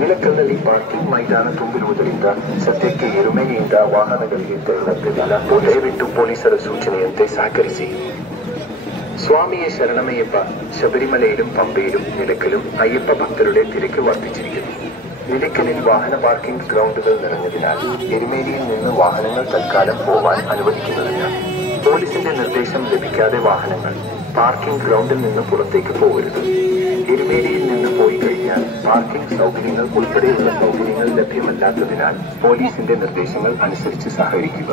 ನಿಲಕಲ್ನಲ್ಲಿ parking ಮೈದಾನ ತುಂಬಿರುವುದರಿಂದ ಸದ್ಯಕ್ಕೆ ಎರುಮೆಯಿಂದ ವಾಹನಗಳಿಗೆ ತೆರಳಲಿಲ್ಲ. ದಯವಿಟ್ಟು ಪೊಲೀಸರ ಸೂಚನೆಯಂತೆ സഹകരിಸಿ. സ്വാമിയെ ശരണമയ്യപ്പ. ശബരിമലയിലും പമ്പയിലും നിലക്കലും അയ്യപ്പ ഭക്തരുടെ തിരക്ക് വർദ്ധിച്ചിരിക്കുന്നു. നിലക്കലിൽ വാഹന പാർക്കിംഗ് ഗ്രൗണ്ടുകൾ നിറഞ്ഞതിനാൽ എരുമേലിയിൽ നിന്ന് വാഹനങ്ങൾ തൽക്കാലം പോവാൻ അനുവദിക്കുന്നില്ല. പോലീസിന്റെ നിർദ്ദേശം ലഭിക്കാതെ വാഹനങ്ങൾ പാർക്കിംഗ് ഗ്രൗണ്ടിൽ നിന്ന് പുറത്തേക്ക് പോകരുത്. എരുമേലിയിൽ നിന്ന് പോയി കഴിഞ്ഞാൽ പാർക്കിംഗ് സൗകര്യങ്ങൾ ഉൾപ്പെടെയുള്ള സൗകര്യങ്ങൾ ലഭ്യമല്ലാത്തതിനാൽ പോലീസിന്റെ നിർദ്ദേശങ്ങൾ അനുസരിച്ച് സഹകരിക്കുക.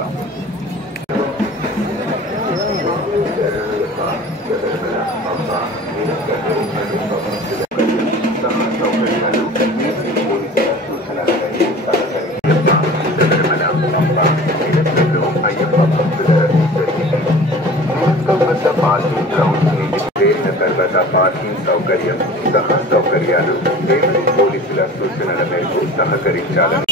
పార్కింగ్ గ్రౌండ్స్ చేరిన తర్వాత పార్కింగ్ సౌకర్యం సహా సౌకర్యాలు పోలీసుల సూచనల మేరకు సహకరించాలని